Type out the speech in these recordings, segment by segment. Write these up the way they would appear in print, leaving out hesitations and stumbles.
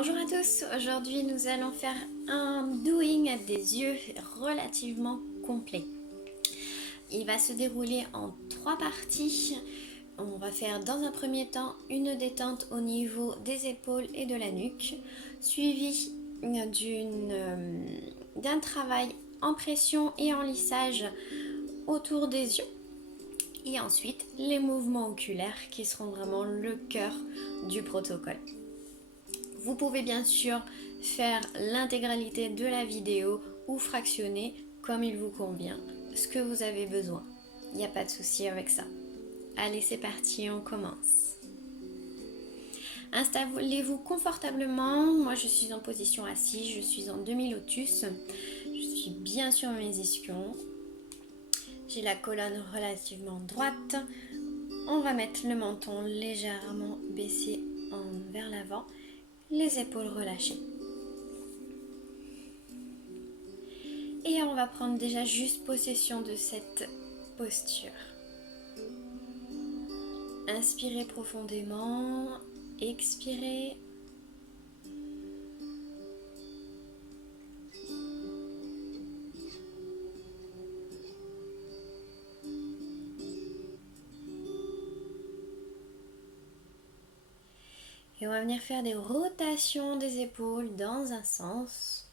Bonjour à tous, aujourd'hui nous allons faire un doing des yeux relativement complet. Il va se dérouler en 3 parties. On va faire dans un premier temps une détente au niveau des épaules et de la nuque, suivi d'un travail en pression et en lissage autour des yeux. Et ensuite les mouvements oculaires qui seront vraiment le cœur du protocole. Vous pouvez bien sûr faire l'intégralité de la vidéo ou fractionner comme il vous convient, ce que vous avez besoin. Il n'y a pas de souci avec ça. Allez, c'est parti, on commence. Installez-vous confortablement. Moi, je suis en position assise, je suis en demi-lotus. Je suis bien sur mes ischions. J'ai la colonne relativement droite. On va mettre le menton légèrement baissé vers l'avant, les épaules relâchées. Et on va prendre déjà juste possession de cette posture. Inspirez profondément, expirez. Et on va venir faire des rotations des épaules dans un sens.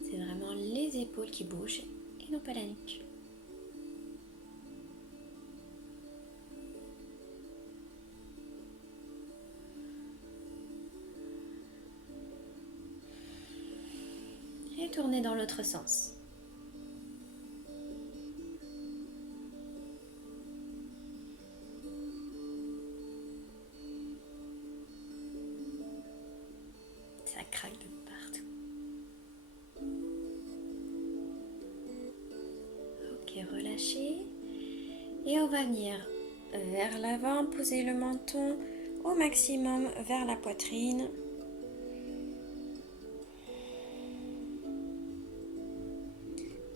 C'est vraiment les épaules qui bougent et non pas la nuque. Et tournez dans l'autre sens. Ça craque de partout. Ok, relâchez. Et on va venir vers l'avant, poser le menton au maximum vers la poitrine.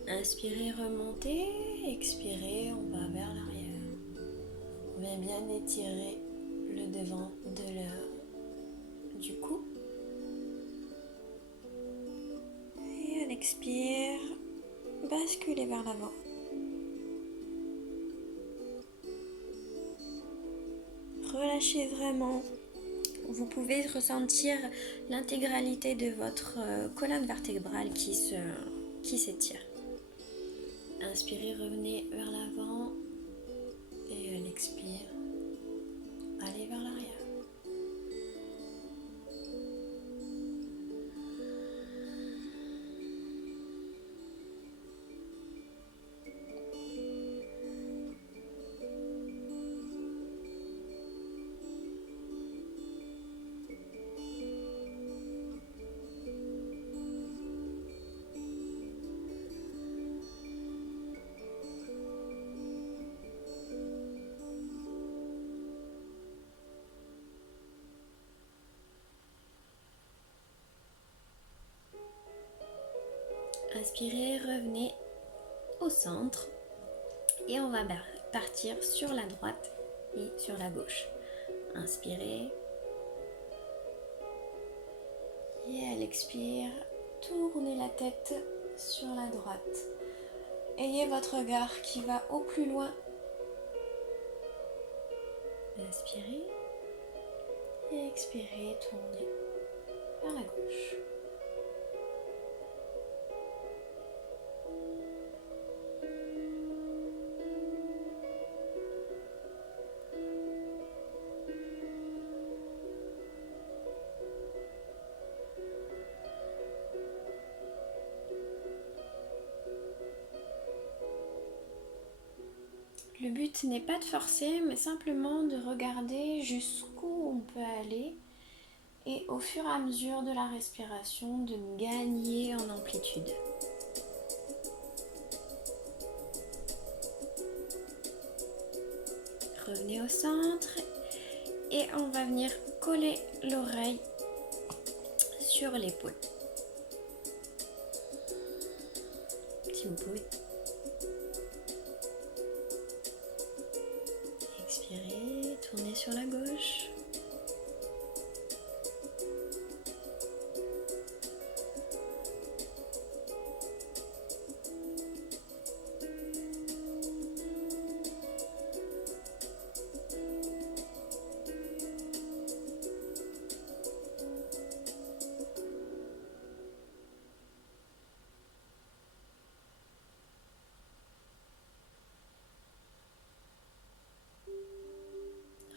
Inspirez, remontez, expirez, on va vers l'arrière. On vient bien étirer le devant du cou. Et à l'expire, basculez vers l'avant. Relâchez vraiment. Vous pouvez ressentir l'intégralité de votre colonne vertébrale qui s'étire. Inspirez, revenez vers l'avant et à l'expire, allez vers l'arrière. Inspirez, revenez au centre et on va partir sur la droite et sur la gauche. Inspirez et à l'expire, tournez la tête sur la droite. Ayez votre regard qui va au plus loin. Inspirez et expirez, tournez vers la gauche. Le but n'est pas de forcer, mais simplement de regarder jusqu'où on peut aller et au fur et à mesure de la respiration, de gagner en amplitude. Revenez au centre et on va venir coller l'oreille sur l'épaule. Si vous pouvez. Expirez. sur la gauche.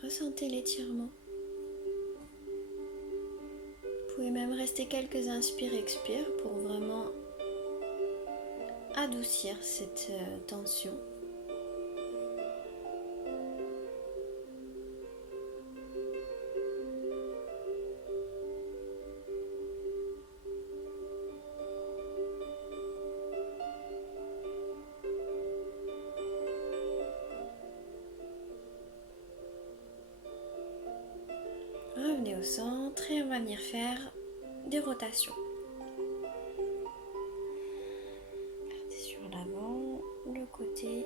Ressentez l'étirement. Vous pouvez même rester quelques inspires-expires pour vraiment adoucir cette tension. Revenez au centre et on va venir faire des rotations. Partez sur l'avant, le côté.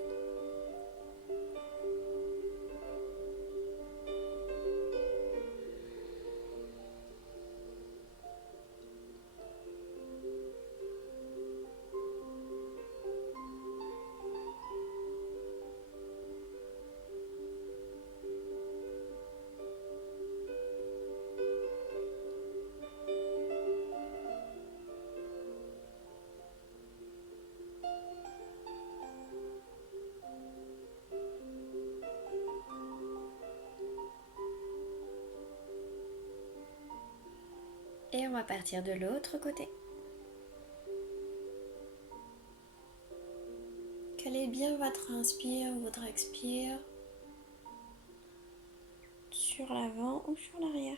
Et on va partir de l'autre côté. Calez bien votre inspire, votre expire sur l'avant ou sur l'arrière.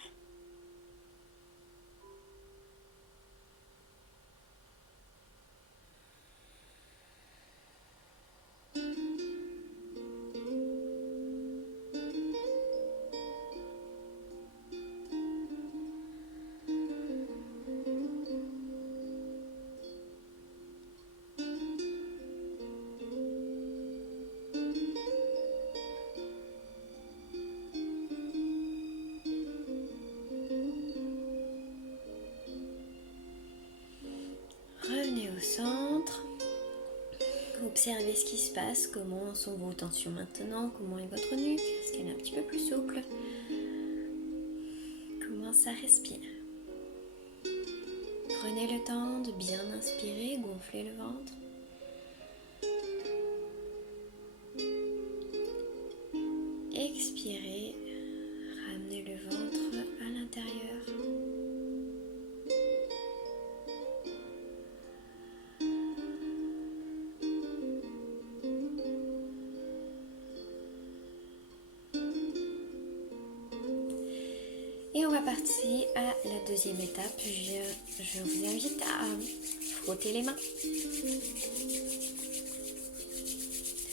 Revenez au centre. Observez ce qui se passe, comment sont vos tensions maintenant, comment est votre nuque, est-ce qu'elle est un petit peu plus souple, comment ça respire. Prenez le temps de bien inspirer, gonfler le ventre. Expirez, ramenez le ventre à l'intérieur. Et on va passer à la deuxième étape. Je vous invite à frotter les mains de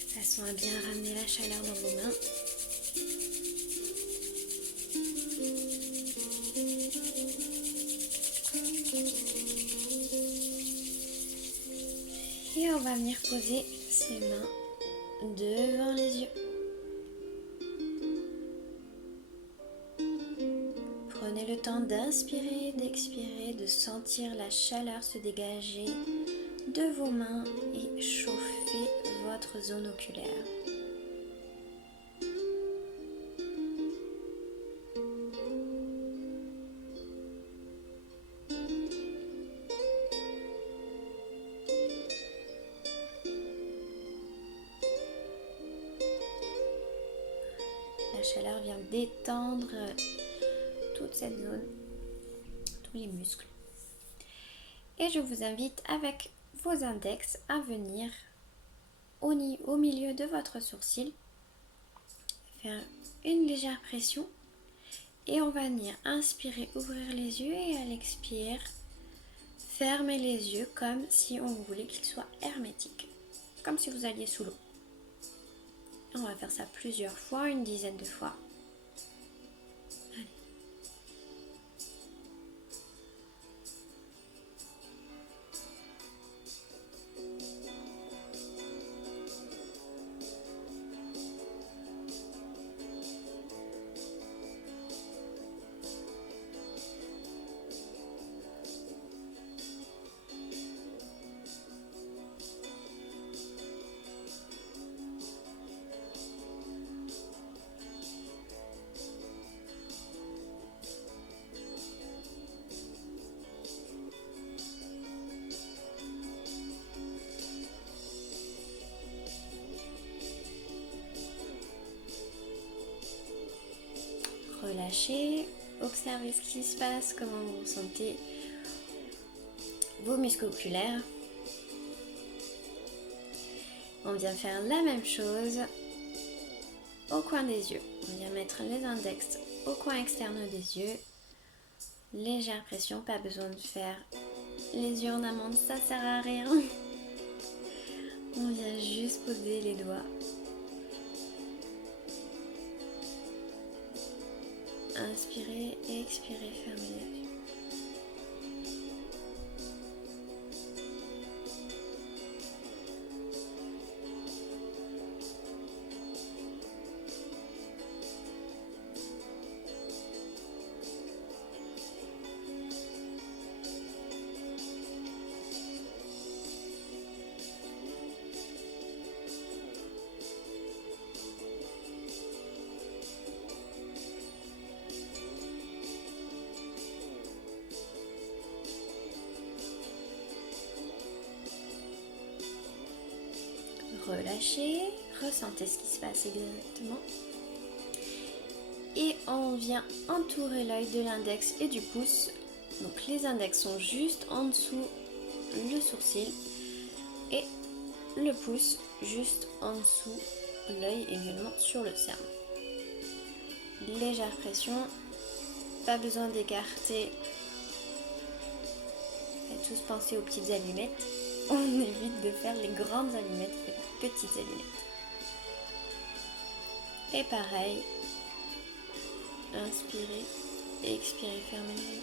façon à bien ramener la chaleur dans vos mains. Et on va venir poser ses mains devant les yeux. Prenez le temps d'inspirer, d'expirer, de sentir la chaleur se dégager de vos mains et chauffer votre zone oculaire. La chaleur vient détendre toute cette zone, tous les muscles. Et je vous invite avec vos index à venir au milieu de votre sourcil, faire une légère pression et on va venir inspirer, ouvrir les yeux et à l'expire, fermer les yeux comme si on voulait qu'ils soient hermétiques, comme si vous alliez sous l'eau. On va faire ça plusieurs fois, une dizaine de fois. Allez. relâchez, observez ce qui se passe, comment vous ressentez vos muscles oculaires. On vient faire la même chose au coin des yeux. On vient mettre les index au coin externe des yeux. Légère pression, pas besoin de faire les yeux en amande, ça sert à rien. On vient juste poser les doigts. Inspirez et expirez, fermez les yeux. Relâchez, ressentez ce qui se passe exactement. Et on vient entourer l'œil de l'index et du pouce. Donc les index sont juste en dessous le sourcil et le pouce juste en dessous l'œil, également sur le cerne. Légère pression, pas besoin d'écarter. Faites tous penser aux petites allumettes. On évite de faire les grandes allumettes, les petites allumettes. Et pareil, inspirez, expirez, fermez les yeux.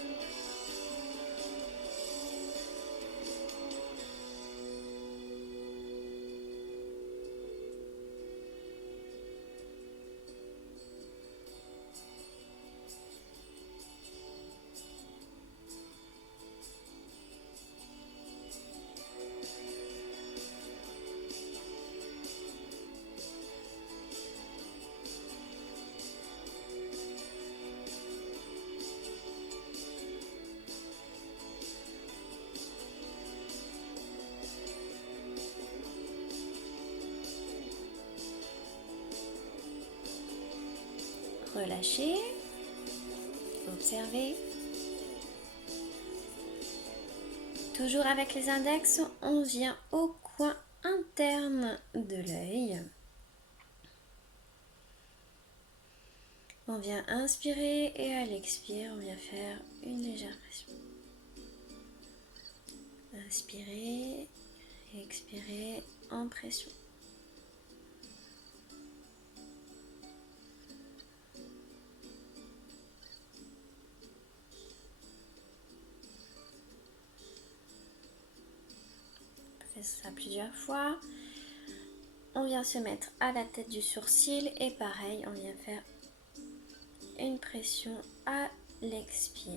Relâchez, observez. Toujours avec les index, on vient au coin interne de l'œil. On vient inspirer et à l'expire, on vient faire une légère pression. Inspirez et expirez en pression. Ça plusieurs fois. On vient se mettre à la tête du sourcil et pareil, on vient faire une pression à l'expire.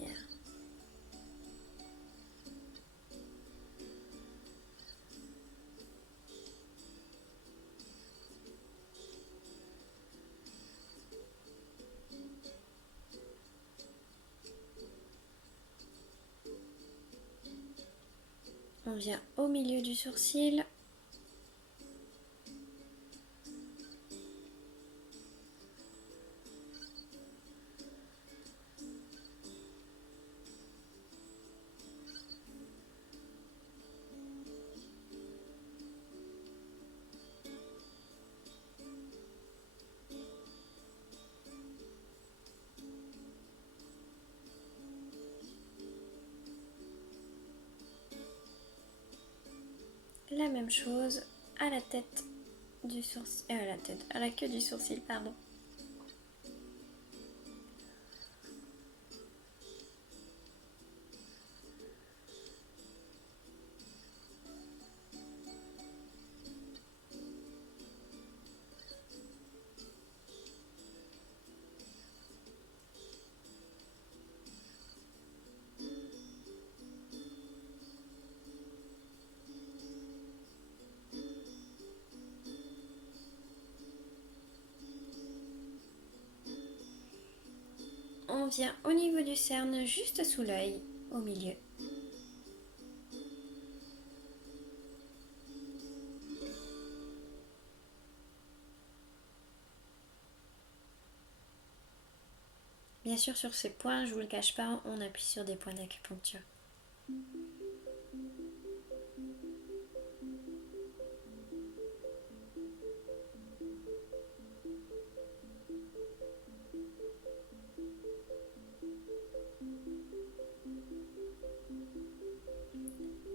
On vient au milieu du sourcil. La même chose à la tête du sourcil, à la queue du sourcil, pardon. On vient au niveau du cerne, juste sous l'œil, au milieu. Bien sûr, sur ces points, je vous le cache pas, on appuie sur des points d'acupuncture.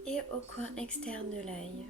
Et au coin externe de l'œil.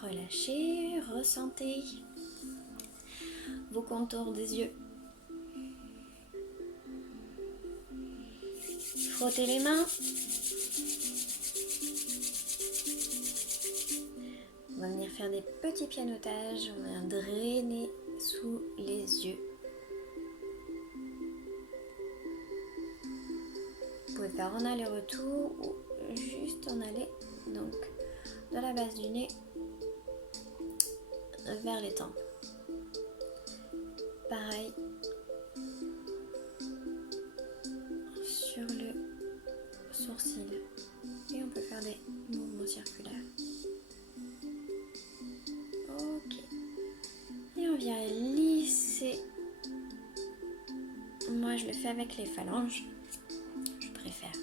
Relâchez, ressentez vos contours des yeux. Frottez les mains. On va venir faire des petits pianotages, on va drainer sous les yeux. Vous pouvez faire en aller-retour ou juste en aller, donc de la base du nez vers les tempes. Pareil sur le sourcil et on peut faire des mouvements circulaires. Ok. Et on vient lisser. Moi je le fais avec les phalanges, je préfère.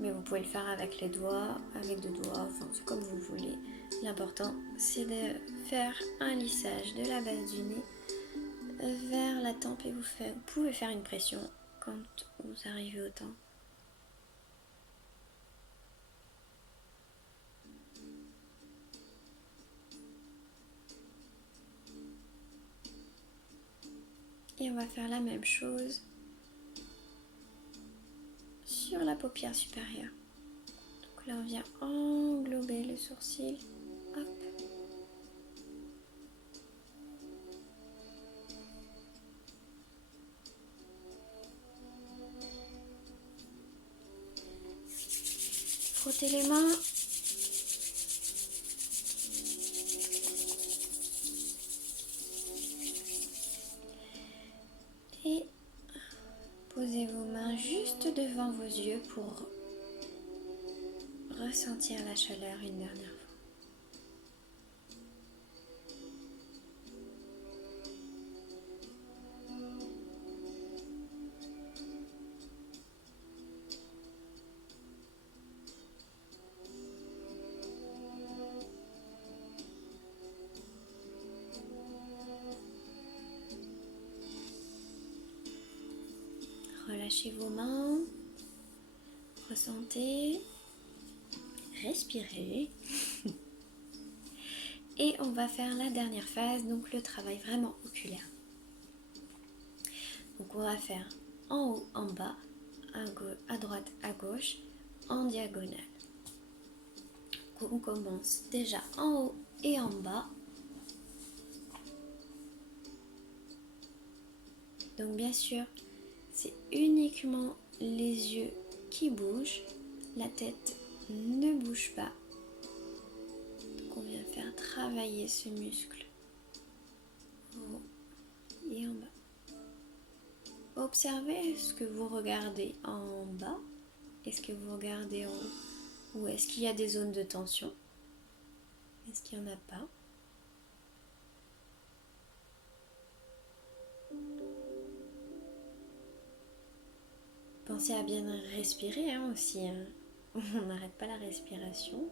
Mais vous pouvez le faire avec les doigts, avec deux doigts, enfin c'est comme vous voulez. L'important c'est de faire un lissage de la base du nez vers la tempe et vous pouvez faire une pression quand vous arrivez au temps. Et on va faire la même chose sur la paupière supérieure. Donc là on vient englober le sourcil. Hop. Frottez les mains. Et posez vos mains juste devant vos yeux pour ressentir la chaleur une dernière fois. Relâchez vos mains, ressentez, respirez. Et on va faire la dernière phase, donc le travail vraiment oculaire. Donc on va faire en haut, en bas, à droite, à gauche, en diagonale. Donc on commence déjà en haut et en bas. Donc bien sûr, c'est uniquement les yeux qui bougent, la tête ne bouge pas. Donc on vient faire travailler ce muscle en haut et en bas. Observez ce que vous regardez en bas, est-ce que vous regardez en haut ou est-ce qu'il y a des zones de tension, est-ce qu'il n'y en a pas. Pensez à bien respirer aussi, on n'arrête pas la respiration.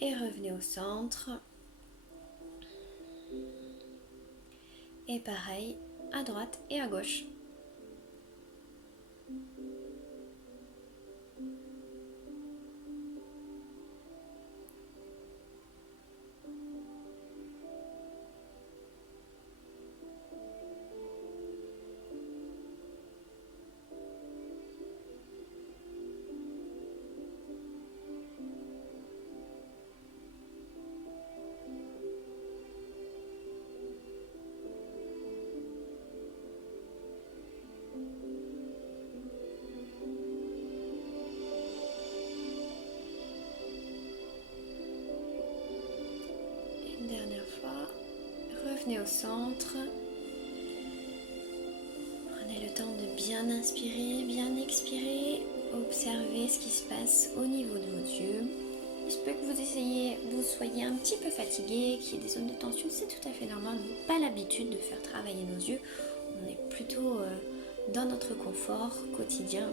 Et revenez au centre. Et pareil, à droite et à gauche. revenez au centre. Prenez le temps de bien inspirer, bien expirer. Observez ce qui se passe au niveau de vos yeux. Il se peut que vous soyez un petit peu fatigué, qu'il y ait des zones de tension. C'est tout à fait normal. On n'a pas l'habitude de faire travailler nos yeux. On est plutôt dans notre confort quotidien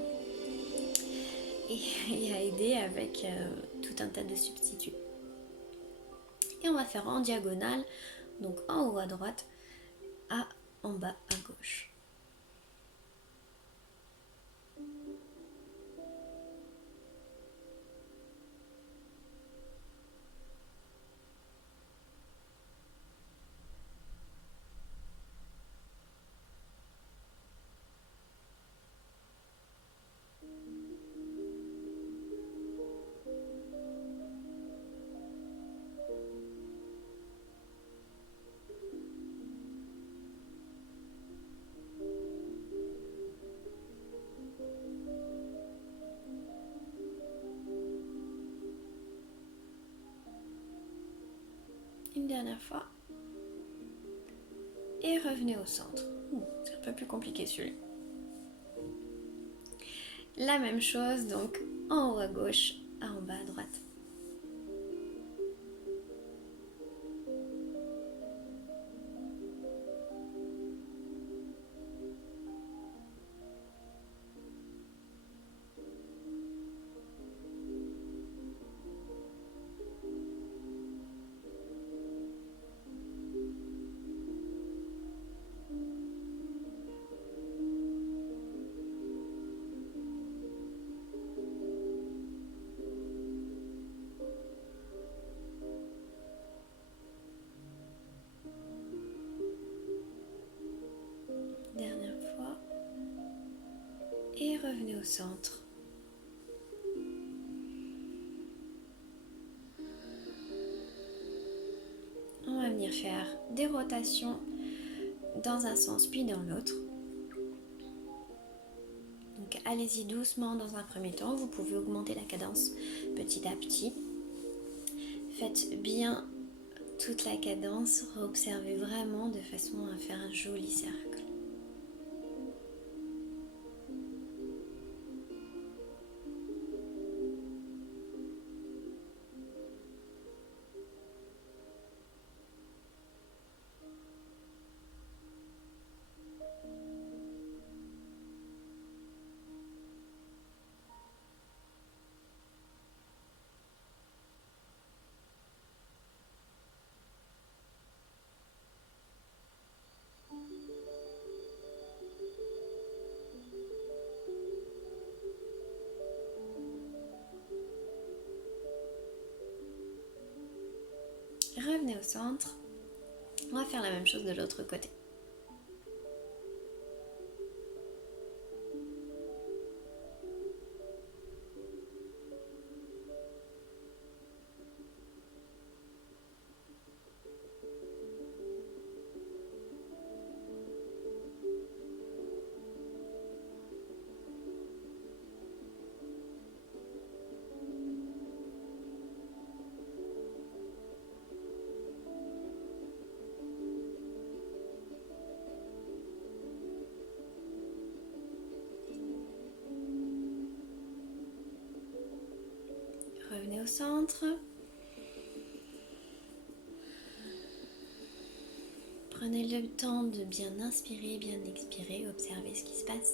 et à aider avec tout un tas de substituts. Et on va faire en diagonale, donc en haut à droite, en bas à gauche. Une dernière fois. Et revenez au centre. C'est un peu plus compliqué celui-là. La même chose, donc en haut à gauche, en bas à droite. Dernière fois. Et revenez au centre. On va venir faire des rotations dans un sens puis dans l'autre. Donc allez-y doucement dans un premier temps. Vous pouvez augmenter la cadence petit à petit. Faites bien toute la cadence. Observez vraiment de façon à faire un joli cercle. Revenez au centre. On va faire la même chose de l'autre côté. Revenez au centre. Prenez le temps de bien inspirer, bien expirer, observez ce qui se passe.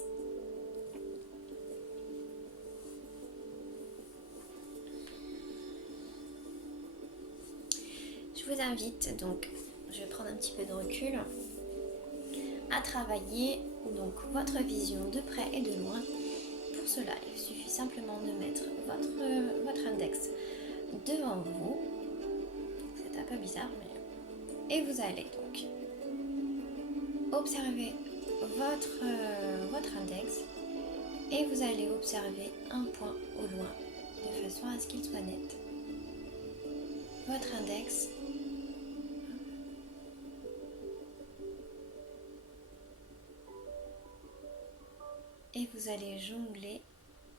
Je vous invite donc, je vais prendre un petit peu de recul, à travailler donc votre vision de près et de loin. Pour cela, il suffit simplement de mettre votre index devant vous. C'est un peu bizarre, mais... Et vous allez donc observer votre index et vous allez observer un point au loin de façon à ce qu'il soit net. Votre index. Et vous allez jongler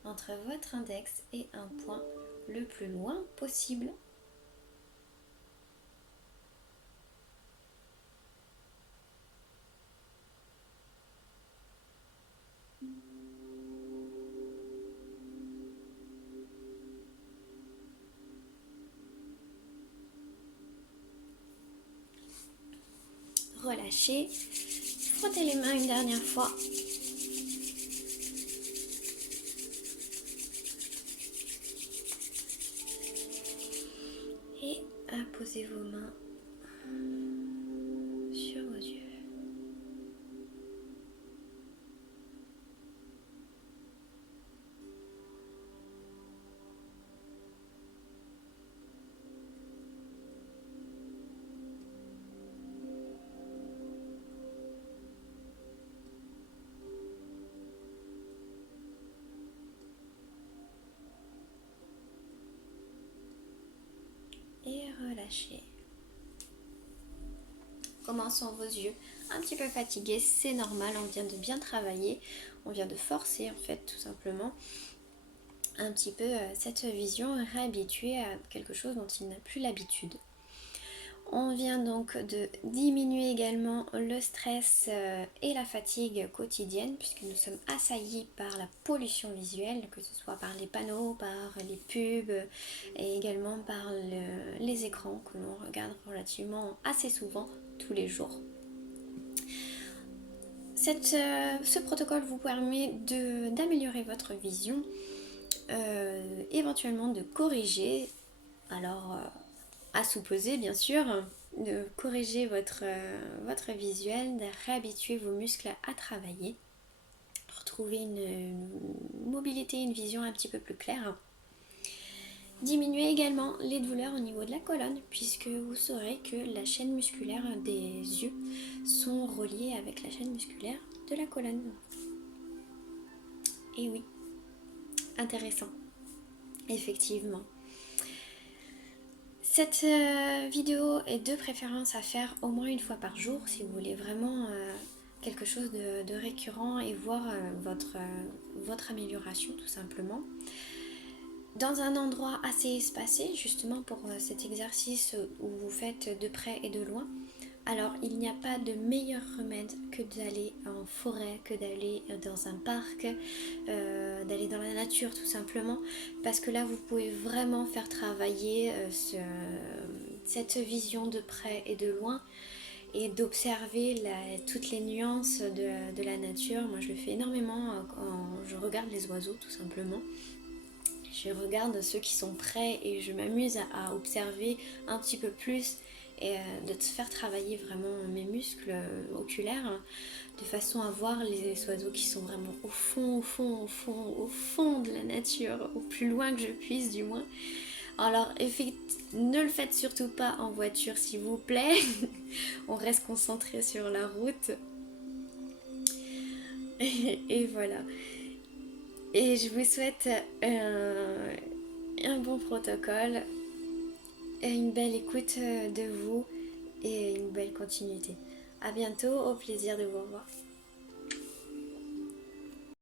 entre votre index et un point le plus loin possible. relâchez. Frottez les mains une dernière fois. Et posez vos mains sur vos yeux. Et relâchez. Commençons vos yeux un petit peu fatigués, c'est normal, on vient de bien travailler, on vient de forcer en fait tout simplement un petit peu cette vision, réhabituer à quelque chose dont il n'a plus l'habitude. On vient donc de diminuer également le stress et la fatigue quotidienne puisque nous sommes assaillis par la pollution visuelle, que ce soit par les panneaux, par les pubs et également par les écrans que l'on regarde relativement assez souvent tous les jours. Ce protocole vous permet d'améliorer votre vision, éventuellement de corriger, alors à supposer bien sûr, de corriger votre visuel, de réhabituer vos muscles à travailler, retrouver une mobilité, une vision un petit peu plus claire. Diminuer également les douleurs au niveau de la colonne puisque vous saurez que la chaîne musculaire des yeux sont reliées avec la chaîne musculaire de la colonne. Et oui, intéressant, effectivement. Cette vidéo est de préférence à faire au moins une fois par jour si vous voulez vraiment quelque chose de récurrent et voir votre amélioration tout simplement. Dans un endroit assez espacé justement pour cet exercice où vous faites de près et de loin. Alors il n'y a pas de meilleur remède que d'aller en forêt, que d'aller dans un parc, d'aller dans la nature tout simplement, parce que là vous pouvez vraiment faire travailler cette vision de près et de loin et d'observer toutes les nuances de la nature. Moi je le fais énormément quand je regarde les oiseaux tout simplement. Je regarde ceux qui sont près et je m'amuse à observer un petit peu plus et de faire travailler vraiment mes muscles oculaires de façon à voir les oiseaux qui sont vraiment au fond de la nature, au plus loin que je puisse du moins. Alors ne le faites surtout pas en voiture s'il vous plaît, on reste concentré sur la route. Et voilà. Et je vous souhaite un bon protocole, une belle écoute de vous et une belle continuité. A bientôt, au plaisir de vous revoir.